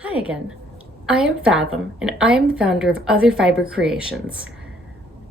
Hi again. I am Fathom, and I am the founder of Other Fiber Creations.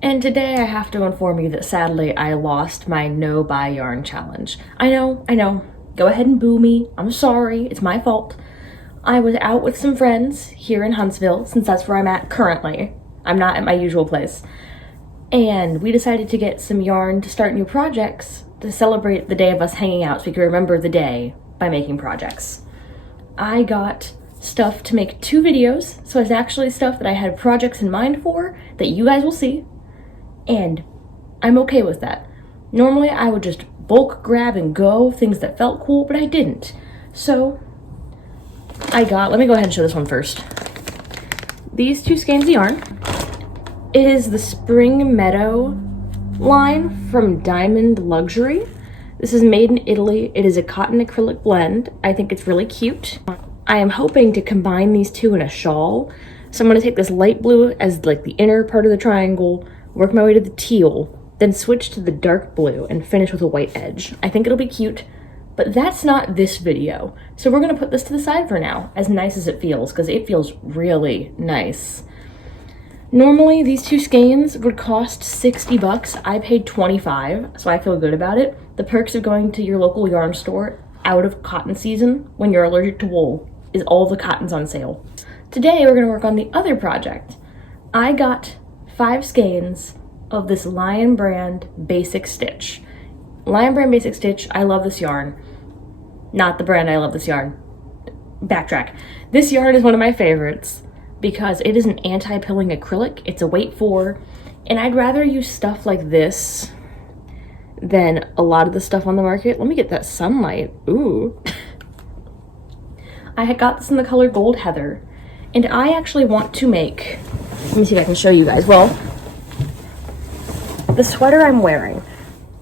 And today I have to inform you that sadly I lost my no buy yarn challenge. I know. Go ahead and boo me. I'm sorry. It's my fault. I was out with some friends here in Huntsville, since that's where I'm at currently. I'm not at my usual place. And we decided to get some yarn to start new projects to celebrate the day of us hanging out so we could remember the day by making projects. I got stuff to make 2 videos, so it's actually stuff that I had projects in mind for that you guys will see, and I'm okay with that. Normally I would just bulk grab and go things that felt cool, but I didn't. So let me go ahead and show this one first. These 2 skeins of yarn. It is the Spring Meadow line from Diamond Luxury. This is made in Italy. It is a cotton acrylic blend. I think it's really cute. I am hoping to combine these 2 in a shawl. So I'm going to take this light blue as like the inner part of the triangle, work my way to the teal, then switch to the dark blue and finish with a white edge. I think it'll be cute, but that's not this video. So we're going to put this to the side for now, as nice as it feels, because it feels really nice. Normally these 2 skeins would cost 60 bucks. I paid 25, so I feel good about it. The perks of going to your local yarn store out of cotton season when you're allergic to wool is all the cotton's on sale. Today we're going to work on the other project. I got 5 skeins of this Lion Brand Basic Stitch. Lion Brand Basic Stitch, I love this yarn. Not the brand I love this yarn. Backtrack. This yarn is one of my favorites because it is an anti-pilling acrylic. It's a weight 4, and I'd rather use stuff like this than a lot of the stuff on the market. Let me get that sunlight. Ooh. I had got this in the color Gold Heather, and I actually want to make, let me see if I can show you guys. Well, the sweater I'm wearing,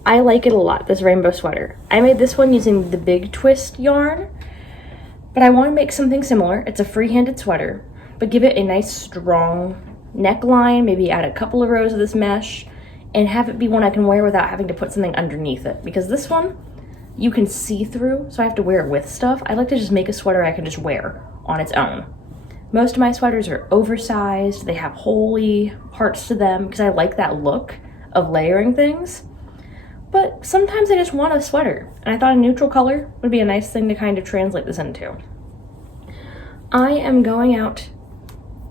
I like it a lot, this rainbow sweater. I made this one using the Big Twist yarn, but I want to make something similar. It's a free-handed sweater, but give it a nice strong neckline, maybe add a couple of rows of this mesh, and have it be one I can wear without having to put something underneath it. Because this one, you can see through, so I have to wear it with stuff. I like to just make a sweater I can just wear on its own. Most of my sweaters are oversized. They have holey parts to them because I like that look of layering things. But sometimes I just want a sweater, and I thought a neutral color would be a nice thing to kind of translate this into. I am going out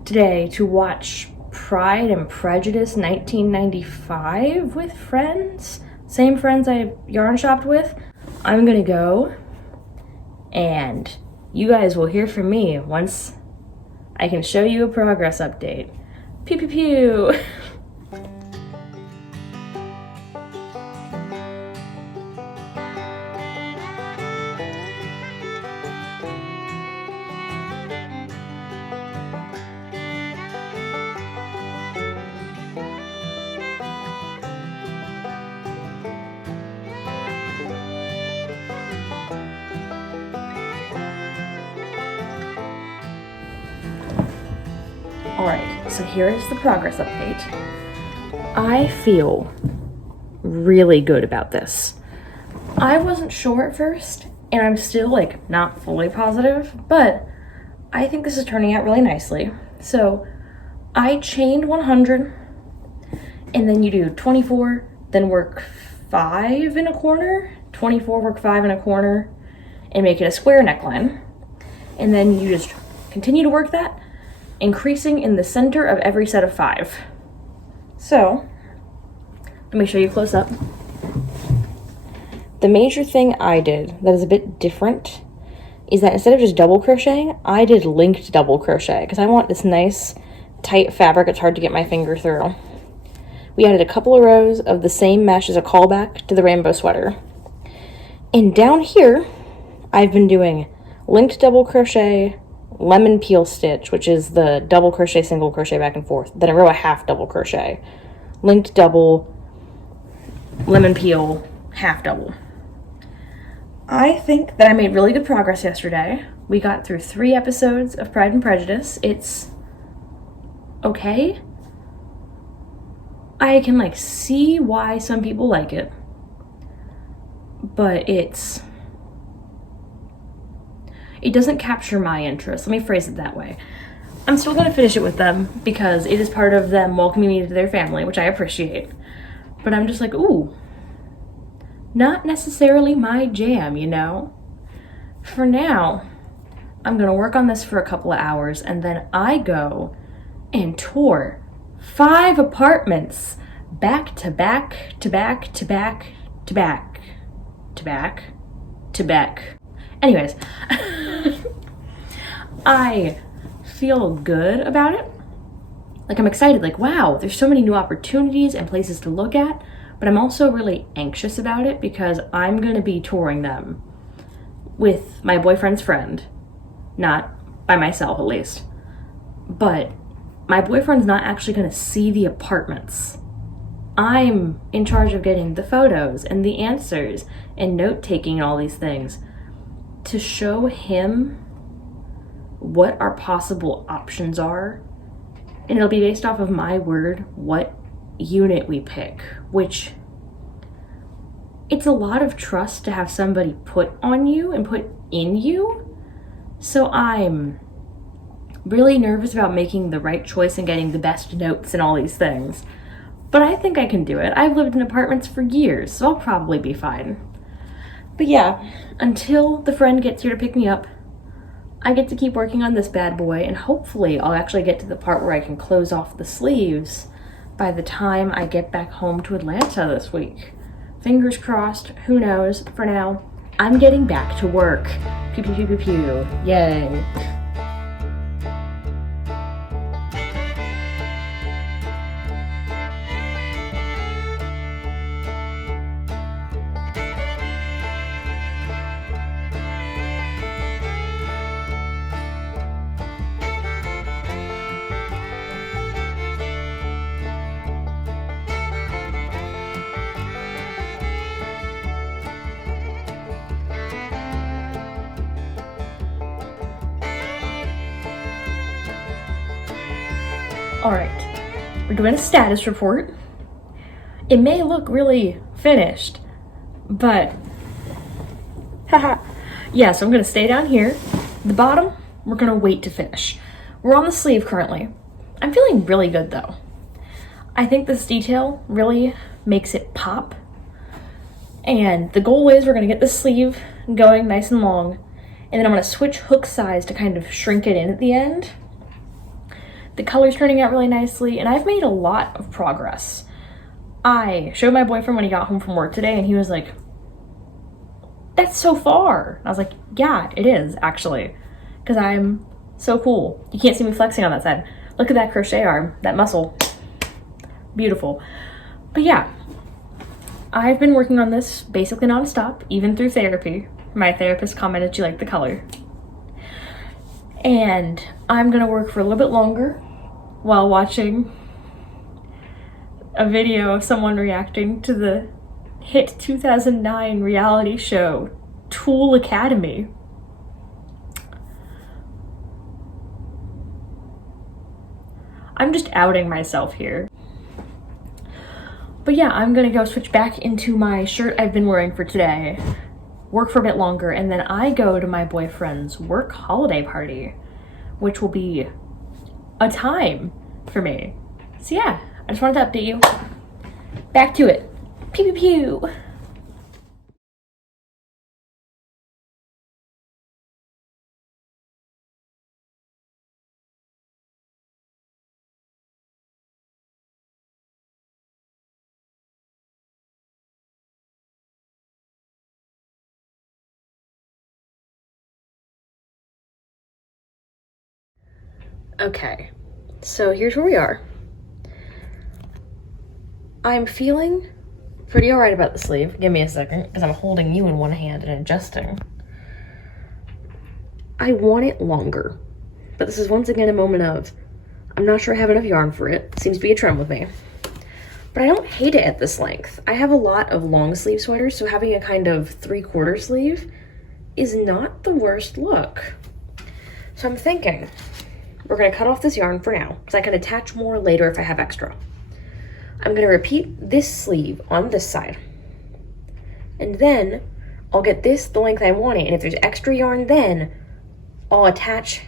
today to watch Pride and Prejudice 1995 with friends. Same friends I yarn shopped with. I'm gonna go, and you guys will hear from me once I can show you a progress update. Pew pew pew! Alright, so here is the progress update. I feel really good about this. I wasn't sure at first, and I'm still like not fully positive, but I think this is turning out really nicely. So I chained 100, and then you do 24, then work 5 in a corner, 24, work 5 in a corner, and make it a square neckline. And then you just continue to work that, increasing in the center of every set of 5. So, let me show you close up. The major thing I did that is a bit different is that instead of just double crocheting, I did linked double crochet because I want this nice tight fabric it's hard to get my finger through. We added a couple of rows of the same mesh as a callback to the rainbow sweater. And down here, I've been doing linked double crochet, lemon peel stitch, which is the double crochet, single crochet back and forth, then a row of half double crochet, linked double, lemon peel, half double. I think that I made really good progress yesterday. We got through 3 episodes of Pride and Prejudice. It's okay. I can like see why some people like it, but it's It doesn't capture my interest. Let me phrase it that way. I'm still gonna finish it with them because it is part of them welcoming me to their family, which I appreciate. But I'm just like, ooh, not necessarily my jam, you know? For now, I'm gonna work on this for a couple of hours and then I go and tour 5 apartments back to back to back to back to back to back to back. Anyways, I feel good about it. Like, I'm excited, like, wow, there's so many new opportunities and places to look at, but I'm also really anxious about it because I'm gonna be touring them with my boyfriend's friend, not by myself at least. But my boyfriend's not actually gonna see the apartments. I'm in charge of getting the photos and the answers and note-taking and all these things to show him what our possible options are, and it'll be based off of my word what unit we pick, which it's a lot of trust to have somebody put on you and put in you. So I'm really nervous about making the right choice and getting the best notes and all these things, but I think I can do it. I've lived in apartments for years, so I'll probably be fine. But yeah, until the friend gets here to pick me up, I get to keep working on this bad boy, and hopefully I'll actually get to the part where I can close off the sleeves by the time I get back home to Atlanta this week. Fingers crossed, who knows. For now, I'm getting back to work. Pew pew pew pew pew. Yay. All right, we're doing a status report. It may look really finished, but haha. Yeah, so I'm gonna stay down here. The bottom, we're gonna wait to finish. We're on the sleeve currently. I'm feeling really good though. I think this detail really makes it pop. And the goal is we're gonna get the sleeve going nice and long, and then I'm gonna switch hook size to kind of shrink it in at the end. The color's turning out really nicely, and I've made a lot of progress. I showed my boyfriend when he got home from work today, and he was like, that's so far. I was like, yeah, it is, actually, because I'm so cool. You can't see me flexing on that side. Look at that crochet arm, that muscle. Beautiful. But yeah, I've been working on this basically nonstop, even through therapy. My therapist commented she liked the color. And I'm gonna work for a little bit longer while watching a video of someone reacting to the hit 2009 reality show Tool Academy. I'm just outing myself here. But yeah, I'm gonna go switch back into my shirt I've been wearing for today, work for a bit longer, and then I go to my boyfriend's work holiday party, which will be a time for me. So yeah, I just wanted to update you. Back to it. Pew pew pew. Okay, so here's where we are. I'm feeling pretty alright about the sleeve. Give me a second, because I'm holding you in one hand and adjusting. I want it longer, but this is once again a moment of, I'm not sure I have enough yarn for it. Seems to be a trend with me. But I don't hate it at this length. I have a lot of long sleeve sweaters, so having a kind of 3/4 sleeve is not the worst look. So I'm thinking, we're gonna cut off this yarn for now, because I can attach more later if I have extra. I'm gonna repeat this sleeve on this side. And then I'll get this the length I want it, and if there's extra yarn then, I'll attach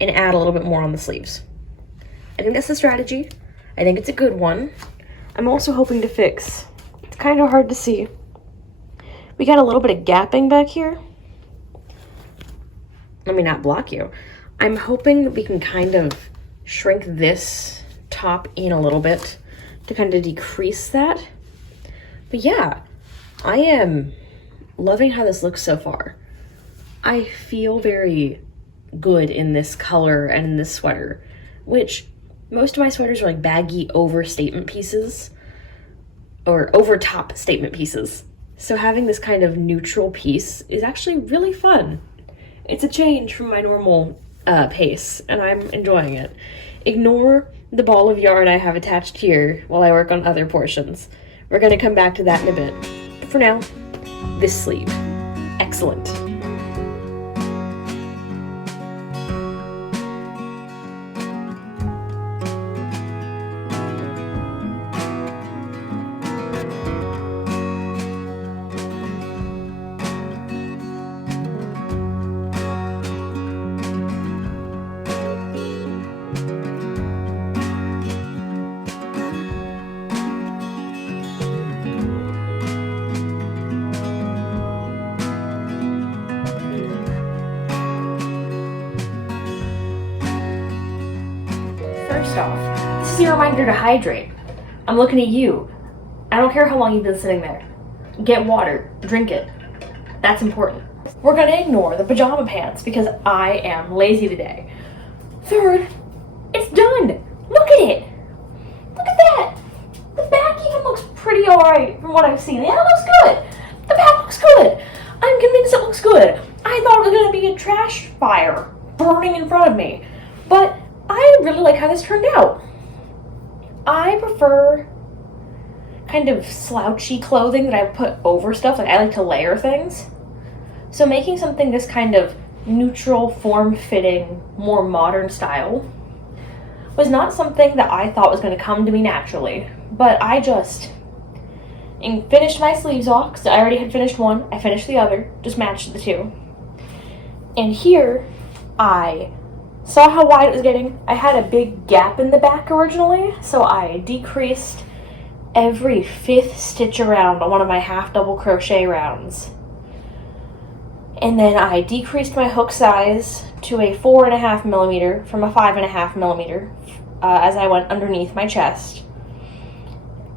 and add a little bit more on the sleeves. I think that's the strategy. I think it's a good one. I'm also hoping to fix, it's kind of hard to see, we got a little bit of gapping back here. Let me not block you. I'm hoping that we can kind of shrink this top in a little bit to kind of decrease that. But yeah, I am loving how this looks so far. I feel very good in this color and in this sweater, which most of my sweaters are like baggy overstatement pieces or over top statement pieces. So having this kind of neutral piece is actually really fun. It's a change from my normal pace, and I'm enjoying it. Ignore the ball of yarn I have attached here while I work on other portions. We're going to come back to that in a bit. But for now, this sleeve. Excellent. First off, this is your reminder to hydrate. I'm looking at you. I don't care how long you've been sitting there. Get water, drink it. That's important. We're gonna ignore the pajama pants because I am lazy today. Third, it's done. Look at it. Look at that. The back even looks pretty alright from what I've seen. Yeah, it looks good. The back looks good. I'm convinced it looks good. I thought it was gonna be a trash fire burning in front of me, but I really like how this turned out. I prefer kind of slouchy clothing that I put over stuff. Like, I like to layer things. So making something this kind of neutral, form-fitting, more modern style was not something that I thought was going to come to me naturally. But I just finished my sleeves off because I already had finished one. I finished the other, just matched the two. And here, I saw how wide it was getting. I had a big gap in the back originally, so I decreased every 5th stitch around on one of my half double crochet rounds. And then I decreased my hook size to a 4.5 millimeter from a 5.5 millimeter as I went underneath my chest.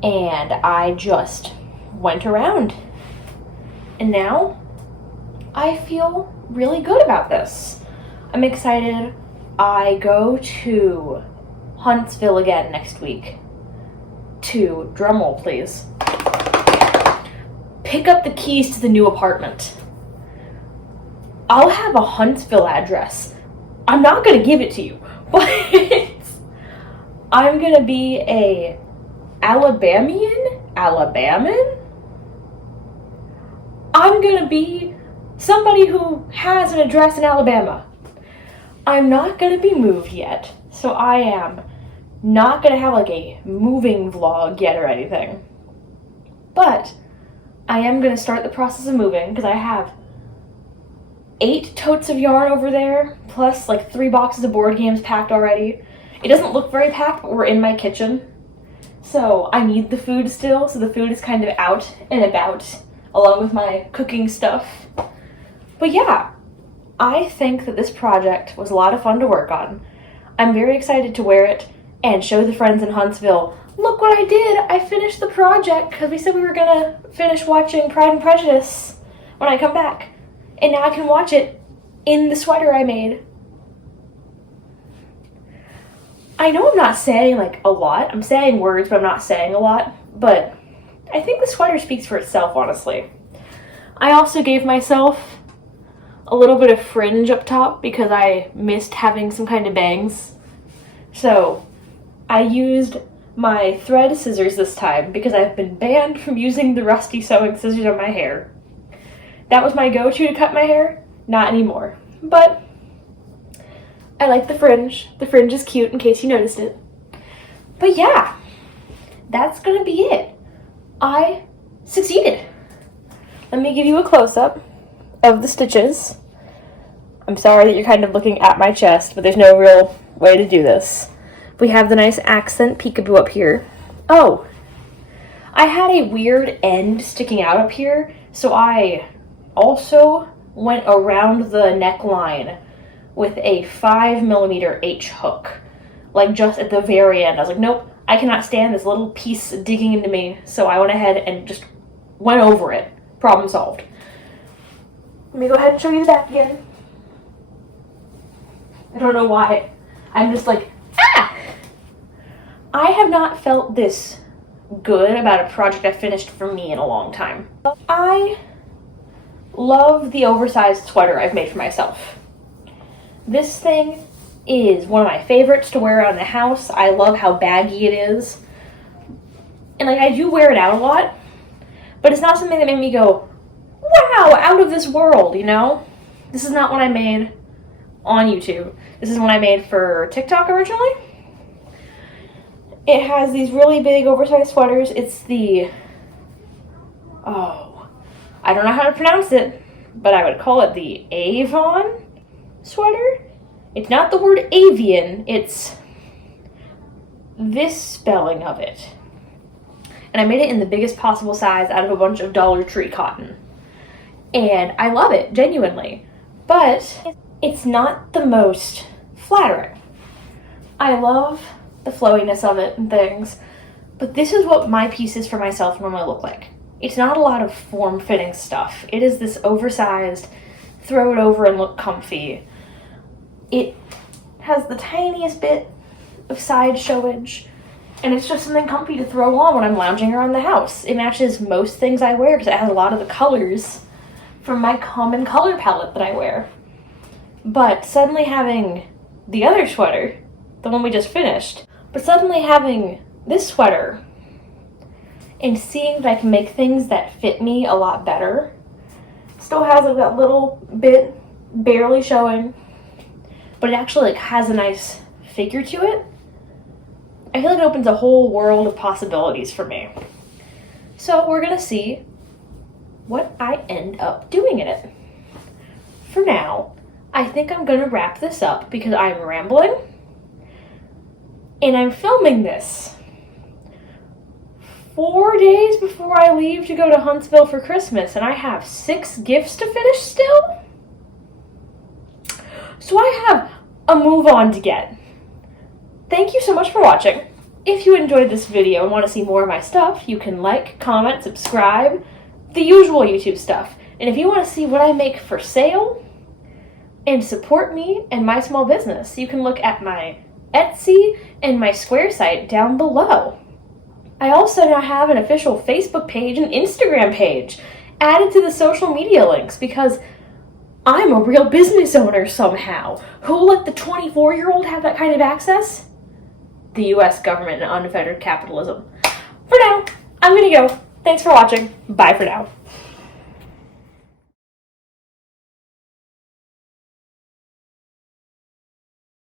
And I just went around. And now I feel really good about this. I'm excited. I go to Huntsville again next week to, drumroll please, pick up the keys to the new apartment. I'll have a Huntsville address. I'm not going to give it to you, but I'm going to be a Alabamian? I'm going to be somebody who has an address in Alabama. I'm not going to be moved yet, so I am not going to have like a moving vlog yet or anything. But I am going to start the process of moving because I have 8 totes of yarn over there, plus like 3 boxes of board games packed already. It doesn't look very packed, but we're in my kitchen. So I need the food still, so the food is kind of out and about, along with my cooking stuff. But yeah, I think that this project was a lot of fun to work on. I'm very excited to wear it and show the friends in Huntsville, look what I did! I finished the project because we said we were gonna finish watching Pride and Prejudice when I come back. And now I can watch it in the sweater I made. I know I'm not saying like a lot. I'm saying words, but I'm not saying a lot. But I think the sweater speaks for itself, honestly. I also gave myself a little bit of fringe up top because I missed having some kind of bangs. So I used my thread scissors this time because I've been banned from using the rusty sewing scissors on my hair. That was my go-to to cut my hair. Not anymore. But I like the fringe. The fringe is cute in case you noticed it. But yeah, that's gonna be it. I succeeded. Let me give you a close-up of the stitches. I'm sorry that you're kind of looking at my chest, but there's no real way to do this. We have the nice accent peekaboo up here. Oh, I had a weird end sticking out up here, so I also went around the neckline with a 5mm H hook, like just at the very end. I was like, nope, I cannot stand this little piece digging into me, so I went ahead and just went over it. Problem solved. Let me go ahead and show you the back again. I don't know why. I'm just like, ah! I have not felt this good about a project I finished for me in a long time. I love the oversized sweater I've made for myself. This thing is one of my favorites to wear around the house. I love how baggy it is. And like, I do wear it out a lot, but it's not something that made me go, wow, out of this world, you know? This is not what I made on YouTube. This is what I made for TikTok originally. It has these really big oversized sweaters. It's the, oh, I don't know how to pronounce it, but I would call it the Avon sweater. It's not the word avian, it's this spelling of it. And I made it in the biggest possible size out of a bunch of Dollar Tree cotton. And I love it, genuinely. But it's not the most flattering. I love the flowiness of it and things, but this is what my pieces for myself normally look like. It's not a lot of form-fitting stuff. It is this oversized, throw it over and look comfy. It has the tiniest bit of side showage, and it's just something comfy to throw on when I'm lounging around the house. It matches most things I wear because it has a lot of the colors from my common color palette that I wear. But suddenly having the other sweater, the one we just finished, but suddenly having this sweater and seeing that I can make things that fit me a lot better, still has like that little bit barely showing, but it actually like has a nice figure to it. I feel like it opens a whole world of possibilities for me. So we're gonna see what I end up doing in it. For now, I think I'm gonna wrap this up because I'm rambling and I'm filming this 4 days before I leave to go to Huntsville for Christmas, and I have 6 gifts to finish still. So I have a move on to get. Thank you so much for watching. If you enjoyed this video and want to see more of my stuff, you can like, comment, subscribe, the usual YouTube stuff. And if you want to see what I make for sale and support me and my small business, you can look at my Etsy and my Square site down below. I also now have an official Facebook page and Instagram page added to the social media links because I'm a real business owner somehow. Who'll let the 24-year-old have that kind of access? The US government and unfettered capitalism. For now, I'm gonna go. Thanks for watching. Bye for now.